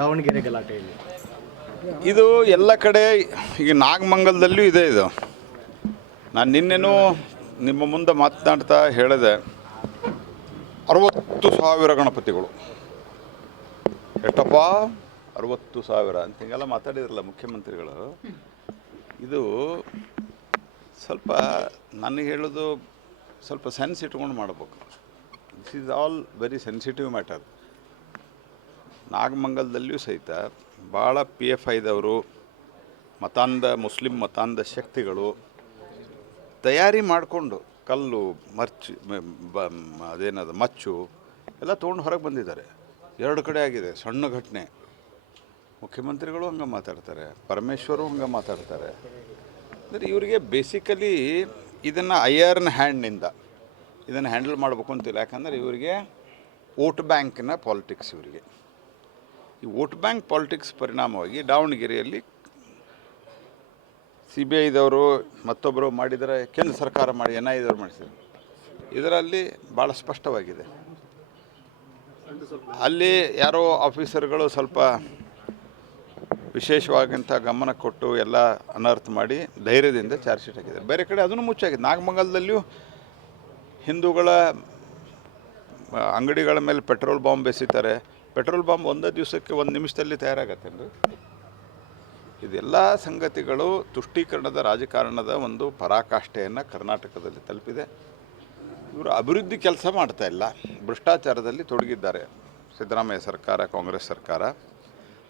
ದಾವಣಗೆರೆ ಗಲಾಟೆಯಲ್ಲಿ? ಇದು ಎಲ್ಲ ಕಡೆ ಈಗ ನಾಗಮಂಗಲದಲ್ಲೂ ಇದೆ ಇದು. ನಾನು ನಿನ್ನೆನೂ ನಿಮ್ಮ ಮುಂದೆ ಮಾತನಾಡ್ತಾ ಹೇಳಿದೆ. ಅರವತ್ತು ಸಾವಿರ ಗಣಪತಿಗಳು. ಎಷ್ಟಪ್ಪ ಅರವತ್ತು ಸಾವಿರ ಅಂತ ಹಿಂಗೆಲ್ಲ ಮಾತಾಡಿದ್ರಲ್ಲ ಮುಖ್ಯಮಂತ್ರಿಗಳು. ಇದು ಸ್ವಲ್ಪ ನನಗೆ ಹೇಳೋದು ಸ್ವಲ್ಪ ಸೆನ್ಸ್ ಇಟ್ಕೊಂಡು ಮಾಡಬೇಕು. This is all very sensitive matter ನಾಗಮಂಗಲದಲ್ಲಿಯೂ ಸಹಿತ ಭಾಳ ಪಿ ಎಫ್ ಐದವರು ಮತಾಂಧ, ಮುಸ್ಲಿಂ ಮತಾಂಧ ಶಕ್ತಿಗಳು ತಯಾರಿ ಮಾಡಿಕೊಂಡು ಕಲ್ಲು, ಮರ್ಚು ಅದೇನದು, ಮಚ್ಚು ಎಲ್ಲ ತೊಗೊಂಡು ಹೊರಗೆ ಬಂದಿದ್ದಾರೆ. ಎರಡು ಕಡೆ ಆಗಿದೆ, ಸಣ್ಣ ಘಟನೆ. ಮುಖ್ಯಮಂತ್ರಿಗಳು ಹಂಗೆ ಮಾತಾಡ್ತಾರೆ ಪರಮೇಶ್ವರು ಹಂಗೆ ಮಾತಾಡ್ತಾರೆ. ಅಂದರೆ ಇವರಿಗೆ ಬೇಸಿಕಲಿ ಇದನ್ನು ಐಯರ್ನ್ ಹ್ಯಾಂಡ್ನಿಂದ ಇದನ್ನು ಹ್ಯಾಂಡಲ್ ಮಾಡಬೇಕು ಅಂತಿಲ್ಲ. ಯಾಕಂದರೆ ಇವರಿಗೆ ವೋಟ್ ಬ್ಯಾಂಕಿನ ಪಾಲಿಟಿಕ್ಸ್ ಇವರಿಗೆ. ಈ ವೋಟ್ ಬ್ಯಾಂಕ್ ಪಾಲಿಟಿಕ್ಸ್ ಪರಿಣಾಮವಾಗಿ ದಾವಣಗೆರೆಯಲ್ಲಿ ಸಿ ಬಿ ಐದವರು ಮತ್ತೊಬ್ಬರು ಮಾಡಿದರೆ ಕೇಂದ್ರ ಸರ್ಕಾರ ಮಾಡಿ ಎನ್ ಐ ದವರು ಮಾಡಿಸಿದ್ರು. ಇದರಲ್ಲಿ ಭಾಳ ಸ್ಪಷ್ಟವಾಗಿದೆ. ಅಲ್ಲಿ ಯಾರೋ ಆಫೀಸರ್ಗಳು ಸ್ವಲ್ಪ ವಿಶೇಷವಾಗಿಂಥ ಗಮನ ಕೊಟ್ಟು ಎಲ್ಲ ಅನರ್ಥ ಮಾಡಿ ಧೈರ್ಯದಿಂದ ಚಾರ್ಜ್ ಶೀಟ್ ಹಾಕಿದ್ದಾರೆ. ಬೇರೆ ಕಡೆ ಅದನ್ನು ಮುಚ್ಚಾಗಿದೆ ನಾಗಮಂಗಲದಲ್ಲಿಯೂ ಹಿಂದೂಗಳ ಅಂಗಡಿಗಳ ಮೇಲೆ ಪೆಟ್ರೋಲ್ ಬಾಂಬ್ ಬೆಸಿತಾರೆ ಪೆಟ್ರೋಲ್ ಬಾಂಬ್ ಒಂದೇ ದಿವಸಕ್ಕೆ ಒಂದು ನಿಮಿಷದಲ್ಲಿ ತಯಾರಾಗತ್ತೇನ್ರಿ ಇದೆಲ್ಲ ಸಂಗತಿಗಳು ತುಷ್ಟೀಕರಣದ ರಾಜಕಾರಣದ ಒಂದು ಪರಾಕಾಷ್ಠೆಯನ್ನು ಕರ್ನಾಟಕದಲ್ಲಿ ತಲುಪಿದೆ. ಇವರು ಅಭಿವೃದ್ಧಿ ಕೆಲಸ ಮಾಡ್ತಾ ಇಲ್ಲ. ಭ್ರಷ್ಟಾಚಾರದಲ್ಲಿ ತೊಡಗಿದ್ದಾರೆ. ಸಿದ್ದರಾಮಯ್ಯ ಸರ್ಕಾರ ಕಾಂಗ್ರೆಸ್ ಸರ್ಕಾರ.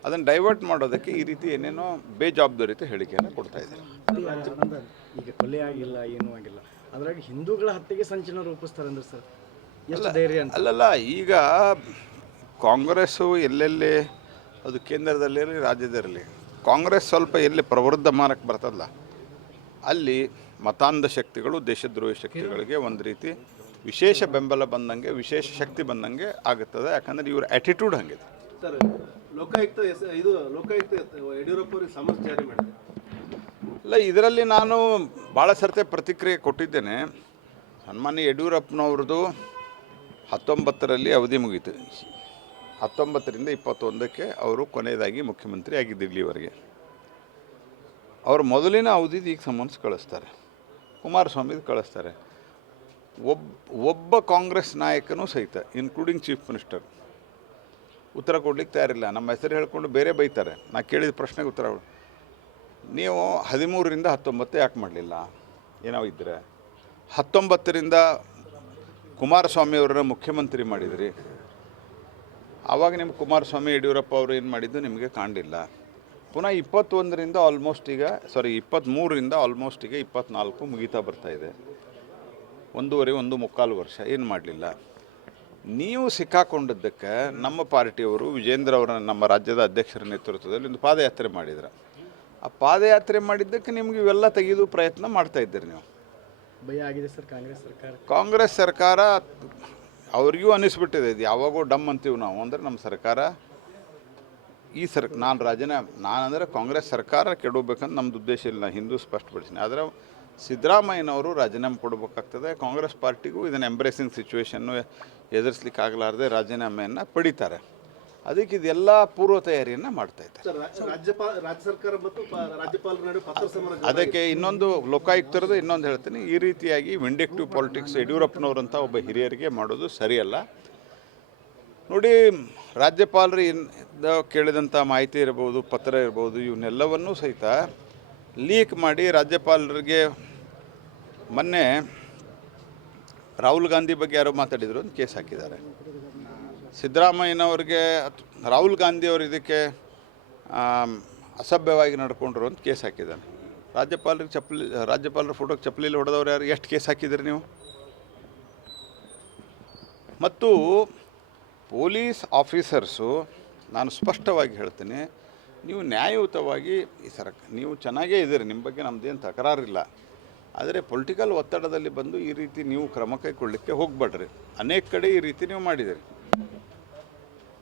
ಅದನ್ನು ಡೈವರ್ಟ್ ಮಾಡೋದಕ್ಕೆ ಈ ರೀತಿ ಏನೇನೋ ಬೇಜವಾಬ್ದಾರಿತ ಹೇಳಿಕೆಯನ್ನು ಕೊಡ್ತಾ ಇದ್ದಾರೆ. ಈಗ ಕೊಲೆ ಆಗಿಲ್ಲ ಏನೂ ಆಗಿಲ್ಲ. ಅದರಾಗಿ ಹಿಂದೂಗಳ ಹತ್ಯೆಗೆ ಸಂಚನ ರೂಪಿಸ್ತಾರೆ ಅಂದ್ರೆ ಸರ್ ಅಲ್ಲಲ್ಲ ಈಗ ಕಾಂಗ್ರೆಸ್ಸು ಎಲ್ಲೆಲ್ಲಿ ಅದು ಕೇಂದ್ರದಲ್ಲಿರಲಿ ರಾಜ್ಯದಲ್ಲಿರಲಿ ಕಾಂಗ್ರೆಸ್ ಸ್ವಲ್ಪ ಎಲ್ಲಿ ಪ್ರವೃದ್ಧ ಮಾರಕ್ಕೆ ಬರ್ತದಲ್ಲ ಅಲ್ಲಿ ಮತಾಂಧ ಶಕ್ತಿಗಳು ದೇಶದ್ರೋಹಿ ಶಕ್ತಿಗಳಿಗೆ ಒಂದು ರೀತಿ ವಿಶೇಷ ಬೆಂಬಲ ಬಂದಂಗೆ ವಿಶೇಷ ಶಕ್ತಿ ಬಂದಂಗೆ ಆಗುತ್ತದೆ. ಯಾಕಂದರೆ ಇವ್ರ ಆ್ಯಟಿಟ್ಯೂಡ್ ಹಂಗಿದೆ. ಸರ್ ಲೋಕಾಯುಕ್ತ ಇದು ಲೋಕಾಯುಕ್ತ ಯಡಿಯೂರಪ್ಪ ಅವರಿಗೆ ಸಮನ್ಸ್ ಜಾರಿ ಮಾಡಿದೆ. ಇಲ್ಲ ಇದರಲ್ಲಿ ನಾನು ಭಾಳ ಸರ್ತೆ ಪ್ರತಿಕ್ರಿಯೆ ಕೊಟ್ಟಿದ್ದೇನೆ. ಸನ್ಮಾನ್ಯ ಯಡಿಯೂರಪ್ಪನವ್ರದ್ದು ಹತ್ತೊಂಬತ್ತರಲ್ಲಿ ಅವಧಿ ಮುಗೀತು. ಹತ್ತೊಂಬತ್ತರಿಂದ ಇಪ್ಪತ್ತೊಂದಕ್ಕೆ ಅವರು ಕೊನೆಯದಾಗಿ ಮುಖ್ಯಮಂತ್ರಿ ಆಗಿದ್ದು ಇಲ್ಲಿವರೆಗೆ ಅವರು ಮೊದಲಿನ ಅವಧಿದು ಈಗ ಸಮನ್ಸ್ ಕಳಿಸ್ತಾರೆ. ಕುಮಾರಸ್ವಾಮಿದು ಕಳಿಸ್ತಾರೆ. ಒಬ್ಬ ಒಬ್ಬ ಕಾಂಗ್ರೆಸ್ ನಾಯಕನೂ ಸಹಿತ ಇನ್ಕ್ಲೂಡಿಂಗ್ ಚೀಫ್ ಮಿನಿಸ್ಟರ್ ಉತ್ತರ ಕೊಡಲಿಕ್ಕೆ ತಯಾರಿಲ್ಲ. ನಮ್ಮ ಹೆಸರು ಹೇಳ್ಕೊಂಡು ಬೇರೆ ಬೈತಾರೆ. ನಾ ಕೇಳಿದ ಪ್ರಶ್ನೆಗೆ ಉತ್ತರ. ನೀವು ಹದಿಮೂರರಿಂದ ಹತ್ತೊಂಬತ್ತು ಯಾಕೆ ಮಾಡಲಿಲ್ಲ? ಏನೋ ಇದ್ದರೆ ಹತ್ತೊಂಬತ್ತರಿಂದ ಕುಮಾರಸ್ವಾಮಿ ಅವರನ್ನ ಮುಖ್ಯಮಂತ್ರಿ ಮಾಡಿದ್ರಿ. ಆವಾಗ ನಿಮ್ಮ ಕುಮಾರಸ್ವಾಮಿ ಯಡಿಯೂರಪ್ಪ ಅವರು ಏನು ಮಾಡಿದ್ದು ನಿಮಗೆ ಕಾಣಲಿಲ್ಲ. ಪುನಃ ಇಪ್ಪತ್ತೊಂದರಿಂದ ಆಲ್ಮೋಸ್ಟ್ ಈಗ ಸಾರಿ ಇಪ್ಪತ್ತ್ಮೂರರಿಂದ ಆಲ್ಮೋಸ್ಟ್ ಈಗ ಇಪ್ಪತ್ತ್ನಾಲ್ಕು ಮುಗಿತಾ ಬರ್ತಾ ಇದೆ. ಒಂದೂವರೆ ಒಂದು ಮುಕ್ಕಾಲು ವರ್ಷ ಏನು ಮಾಡಲಿಲ್ಲ. ನೀವು ಸಿಕ್ಕಾಕೊಂಡಿದ್ದಕ್ಕೆ ನಮ್ಮ ಪಾರ್ಟಿಯವರು ವಿಜೇಂದ್ರ ಅವರ ನಮ್ಮ ರಾಜ್ಯದ ಅಧ್ಯಕ್ಷರ ನೇತೃತ್ವದಲ್ಲಿ ಒಂದು ಪಾದಯಾತ್ರೆ ಮಾಡಿದ್ರು. ಆ ಪಾದಯಾತ್ರೆ ಮಾಡಿದ್ದಕ್ಕೆ ನಿಮ್ಗೆ ಇವೆಲ್ಲ ತೆಗೆದು ಪ್ರಯತ್ನ ಮಾಡ್ತಾ ಇದ್ದೀರಿ ನೀವು. ಭಯ ಆಗಿದೆ ಸರ್ ಕಾಂಗ್ರೆಸ್ ಸರ್ಕಾರ ಕಾಂಗ್ರೆಸ್ ಸರ್ಕಾರ ಅವ್ರಿಗೂ ಅನ್ನಿಸ್ಬಿಟ್ಟಿದೆ, ಇದು ಯಾವಾಗೋ ಡಮ್ ಅಂತೀವಿ ನಾವು. ಅಂದರೆ ನಮ್ಮ ಸರ್ಕಾರ ಈ ಸರ್, ನಾನು ರಾಜೀನಾಮೆ ನಾನಂದರೆ ಕಾಂಗ್ರೆಸ್ ಸರ್ಕಾರ ಕೆಡಬೇಕಂತ ನಮ್ಮದು ಉದ್ದೇಶ ಇಲ್ಲ ನಾನು ಹಿಂದೂ ಸ್ಪಷ್ಟಪಡಿಸಿನಿ ಆದರೆ ಸಿದ್ದರಾಮಯ್ಯನವರು ರಾಜೀನಾಮೆ ಕೊಡಬೇಕಾಗ್ತದೆ. ಕಾಂಗ್ರೆಸ್ ಪಾರ್ಟಿಗೂ ಇದನ್ನು ಎಂಬ್ರೇಸಿಂಗ್ ಸಿಚುವೇಶನ್ನು ಎದುರಿಸ್ಲಿಕ್ಕೆ ಆಗಲಾರ್ದೆ ರಾಜೀನಾಮೆಯನ್ನು ಪಡಿತಾರೆ. ಅದಕ್ಕೆ ಇದೆಲ್ಲ ಪೂರ್ವ ತಯಾರಿಯನ್ನ ಮಾಡ್ತಾ ಇದ್ದಾರೆ. ಅದಕ್ಕೆ ಇನ್ನೊಂದು ಲೋಕಾಯುಕ್ತರದ್ದು ಇನ್ನೊಂದು ಹೇಳ್ತೀನಿ. ಈ ರೀತಿಯಾಗಿ ವಿಂಡಿಕ್ಟಿವ್ ಪಾಲಿಟಿಕ್ಸ್ ಯಡಿಯೂರಪ್ಪನವರಂಥ ಒಬ್ಬ ಹಿರಿಯರಿಗೆ ಮಾಡೋದು ಸರಿಯಲ್ಲ. ನೋಡಿ ರಾಜ್ಯಪಾಲರು ಇಂದ ಕೇಳಿದಂಥ ಮಾಹಿತಿ ಇರ್ಬೋದು ಪತ್ರ ಇರ್ಬೋದು ಇವನ್ನೆಲ್ಲವನ್ನೂ ಸಹಿತ ಲೀಕ್ ಮಾಡಿ ರಾಜ್ಯಪಾಲರಿಗೆ ಮೊನ್ನೆ ರಾಹುಲ್ ಗಾಂಧಿ ಬಗ್ಗೆ ಯಾರೋ ಮಾತಾಡಿದ್ರು ಒಂದು ಕೇಸ್ ಹಾಕಿದ್ದಾರೆ. ಸಿದ್ದರಾಮಯ್ಯನವ್ರಿಗೆ ರಾಹುಲ್ ಗಾಂಧಿ ಅವರು ಇದಕ್ಕೆ ಅಸಭ್ಯವಾಗಿ ನಡ್ಕೊಂಡ್ರು ಅಂತ ಕೇಸ್ ಹಾಕಿದ್ದಾನೆ. ರಾಜ್ಯಪಾಲರಿಗೆ ಚಪ್ಪಲಿ, ರಾಜ್ಯಪಾಲರ ಫೋಟೋಗೆ ಚಪ್ಪಲಿಲಿ ಹೊಡೆದವ್ರು ಯಾರು? ಎಷ್ಟು ಕೇಸ್ ಹಾಕಿದ್ರಿ ನೀವು? ಮತ್ತು ಪೊಲೀಸ್ ಆಫೀಸರ್ಸು, ನಾನು ಸ್ಪಷ್ಟವಾಗಿ ಹೇಳ್ತೀನಿ, ನೀವು ನ್ಯಾಯಯುತವಾಗಿ ಈ ಸರ, ನೀವು ಚೆನ್ನಾಗೇ ಇದ್ದೀರಿ, ನಿಮ್ಮ ಬಗ್ಗೆ ನಮ್ಮದೇನು ತಕರಾರಿಲ್ಲ. ಆದರೆ ಪೊಲಿಟಿಕಲ್ ಒತ್ತಡದಲ್ಲಿ ಬಂದು ಈ ರೀತಿ ನೀವು ಕ್ರಮ ಕೈಗೊಳ್ಳಲಿಕ್ಕೆ ಹೋಗಬೇಡ್ರಿ. ಅನೇಕ ಕಡೆ ಈ ರೀತಿ ನೀವು ಮಾಡಿದ್ದೀರಿ.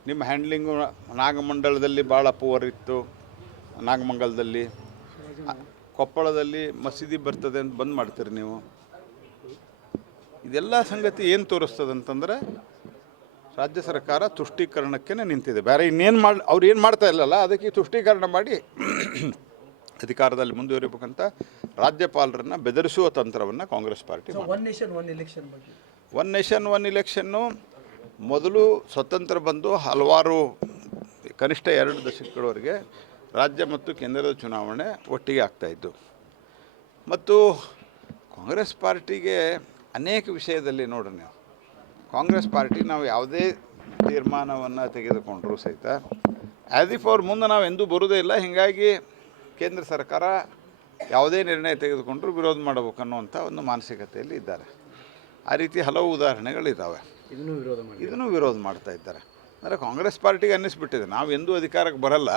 ನಿಮ್ಮ ಹ್ಯಾಂಡ್ಲಿಂಗು ನಾಗಮಂಡಲದಲ್ಲಿ ಭಾಳ ಪೂವರ್ ಇತ್ತು ನಾಗಮಂಗಲದಲ್ಲಿ ಕೊಪ್ಪಳದಲ್ಲಿ ಮಸೀದಿ ಬರ್ತದೆ ಅಂತ ಬಂದ್ ಮಾಡ್ತೀರಿ ನೀವು. ಇದೆಲ್ಲ ಸಂಗತಿ ಏನು ತೋರಿಸ್ತದೆ ಅಂತಂದರೆ ರಾಜ್ಯ ಸರ್ಕಾರ ತುಷ್ಟೀಕರಣಕ್ಕೆ ನಿಂತಿದೆ. ಬೇರೆ ಇನ್ನೇನು ಮಾಡಿ ಅವ್ರು ಏನು ಮಾಡ್ತಾ ಇಲ್ಲಲ್ಲ ಅದಕ್ಕೆ ತುಷ್ಟೀಕರಣ ಮಾಡಿ ಅಧಿಕಾರದಲ್ಲಿ ಮುಂದುವರಿಬೇಕಂತ ರಾಜ್ಯಪಾಲರನ್ನು ಬೆದರಿಸುವ ತಂತ್ರವನ್ನು ಕಾಂಗ್ರೆಸ್ ಪಾರ್ಟಿ ಮಾಡಿದೆ. ಒನ್ ನೇಷನ್ ಒನ್ ಎಲೆಕ್ಷನ್ ಬಗ್ಗೆ. ಒನ್ ನೇಷನ್ ಒನ್ ಇಲೆಕ್ಷನ್ನು ಮೊದಲು ಸ್ವತಂತ್ರ ಬಂದು ಹಲವಾರು ಕನಿಷ್ಠ ಎರಡು ದಶಕಗಳವರೆಗೆ ರಾಜ್ಯ ಮತ್ತು ಕೇಂದ್ರದ ಚುನಾವಣೆ ಒಟ್ಟಿಗೆ ಆಗ್ತಾಯಿತ್ತು ಮತ್ತು ಕಾಂಗ್ರೆಸ್ ಪಾರ್ಟಿಗೆ ಅನೇಕ ವಿಷಯದಲ್ಲಿ ನೋಡಿ ನೀವು. ಕಾಂಗ್ರೆಸ್ ಪಾರ್ಟಿ ನಾವು ಯಾವುದೇ ತೀರ್ಮಾನವನ್ನು ತೆಗೆದುಕೊಂಡರೂ ಸಹಿತ ಆ್ಯಸ್ ಇಫ್ ಅವ್ರ ಮುಂದೆ ನಾವು ಎಂದೂ ಬರೋದೇ ಇಲ್ಲ, ಹೀಗಾಗಿ ಕೇಂದ್ರ ಸರ್ಕಾರ ಯಾವುದೇ ನಿರ್ಣಯ ತೆಗೆದುಕೊಂಡರೂ ವಿರೋಧ ಮಾಡಬೇಕನ್ನುವಂಥ ಒಂದು ಮಾನಸಿಕತೆಯಲ್ಲಿ ಇದ್ದಾರೆ. ಆ ರೀತಿ ಹಲವು ಉದಾಹರಣೆಗಳಿದ್ದಾವೆ ಇದನ್ನು ವಿರೋಧ ಮಾಡಿ ಇದನ್ನು ವಿರೋಧ ಮಾಡ್ತಾ ಇದ್ದಾರೆ. ಅಂದರೆ ಕಾಂಗ್ರೆಸ್ ಪಾರ್ಟಿಗೆ ಅನ್ನಿಸ್ಬಿಟ್ಟಿದೆ. ನಾವು ಎಂದೂ ಅಧಿಕಾರಕ್ಕೆ ಬರಲ್ಲ.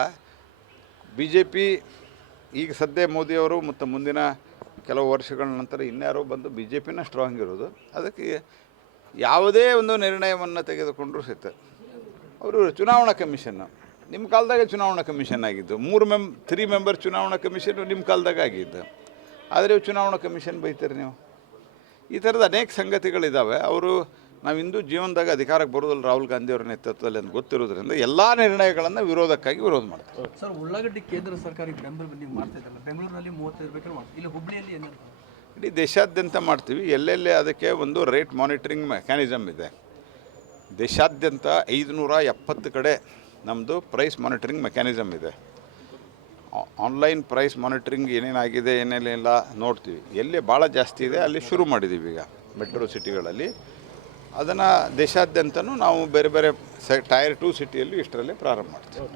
ಬಿ ಜೆ ಪಿ ಈಗ ಸದ್ಯ ಮೋದಿಯವರು ಮತ್ತು ಮುಂದಿನ ಕೆಲವು ವರ್ಷಗಳ ನಂತರ ಇನ್ಯಾರೋ ಬಂದು ಬಿ ಜೆ ಪಿನ ಸ್ಟ್ರಾಂಗ್ ಇರೋದು. ಅದಕ್ಕೆ ಯಾವುದೇ ಒಂದು ನಿರ್ಣಯವನ್ನು ತೆಗೆದುಕೊಂಡರೂ ಸಹಿತ ಅವರು ಚುನಾವಣಾ ಕಮಿಷನ್ನು ನಿಮ್ಮ ಕಾಲದಾಗ ಚುನಾವಣಾ ಕಮಿಷನ್ ಆಗಿದ್ದು. ಮೂರು ಮೆಮ್ ತ್ರೀ ಮೆಂಬರ್ ಚುನಾವಣಾ ಕಮಿಷನ್ ನಿಮ್ಮ ಕಾಲದಾಗ ಆಗಿದ್ದು. ಆದರೆ ಚುನಾವಣಾ ಕಮಿಷನ್ ಬೈತೀರಿ ನೀವು? ಈ ಥರದ ಅನೇಕ ಸಂಗತಿಗಳಿದ್ದಾವೆ ಅವರು ನಾವು ಇಂದು ಜೀವನದಾಗ ಅಧಿಕಾರಕ್ಕೆ ಬರೋದಿಲ್ಲ ರಾಹುಲ್ ಗಾಂಧಿ ಅವರ ನೇತೃತ್ವದಲ್ಲಿ ಅಂತ ಗೊತ್ತಿರೋದ್ರಿಂದ ಎಲ್ಲ ನಿರ್ಣಯಗಳನ್ನು ವಿರೋಧಕ್ಕಾಗಿ ವಿರೋಧ ಮಾಡ್ತಾರೆ ಸರ್ ಉಳ್ಳಾಗಡ್ಡಿ ಕೇಂದ್ರ ಸರ್ಕಾರಕ್ಕೆ ಬೆಂಬಲ ನೀವು ಮಾಡ್ತಾ ಇದ್ದಲ್ಲ ಬೆಂಗಳೂರಿನಲ್ಲಿ ಮೂವತ್ತೈದು ಬೇಕಾದ್ರೆ ಮಾಡ್ತೀವಿ. ಇಲ್ಲಿ ಹುಬ್ಳಿಯಲ್ಲಿ ಏನು ಇಡೀ ದೇಶಾದ್ಯಂತ ಮಾಡ್ತೀವಿ. ಎಲ್ಲೆಲ್ಲಿ ಅದಕ್ಕೆ ಒಂದು ರೇಟ್ ಮಾನಿಟರಿಂಗ್ ಮೆಕ್ಯಾನಿಸಮ್ ಇದೆ. ದೇಶಾದ್ಯಂತ ಐದುನೂರ ಎಪ್ಪತ್ತು ಕಡೆ ನಮ್ಮದು ಪ್ರೈಸ್ ಮಾನಿಟರಿಂಗ್ ಮೆಕ್ಯಾನಿಸಮ್ ಇದೆ. ಆನ್ಲೈನ್ ಪ್ರೈಸ್ ಮಾನಿಟರಿಂಗ್ ಏನೇನಾಗಿದೆ ಏನೇನಿಲ್ಲ ನೋಡ್ತೀವಿ. ಎಲ್ಲಿ ಭಾಳ ಜಾಸ್ತಿ ಇದೆ ಅಲ್ಲಿ ಶುರು ಮಾಡಿದ್ದೀವಿ ಈಗ ಮೆಟ್ರೋ ಸಿಟಿಗಳಲ್ಲಿ. ಅದನ್ನು ದೇಶಾದ್ಯಂತನೂ ನಾವು ಬೇರೆ ಬೇರೆ ಸೆ ಟೈರ್ ಟು ಸಿಟಿಯಲ್ಲಿ ಇಷ್ಟರಲ್ಲಿ ಪ್ರಾರಂಭ ಮಾಡ್ತೀವಿ.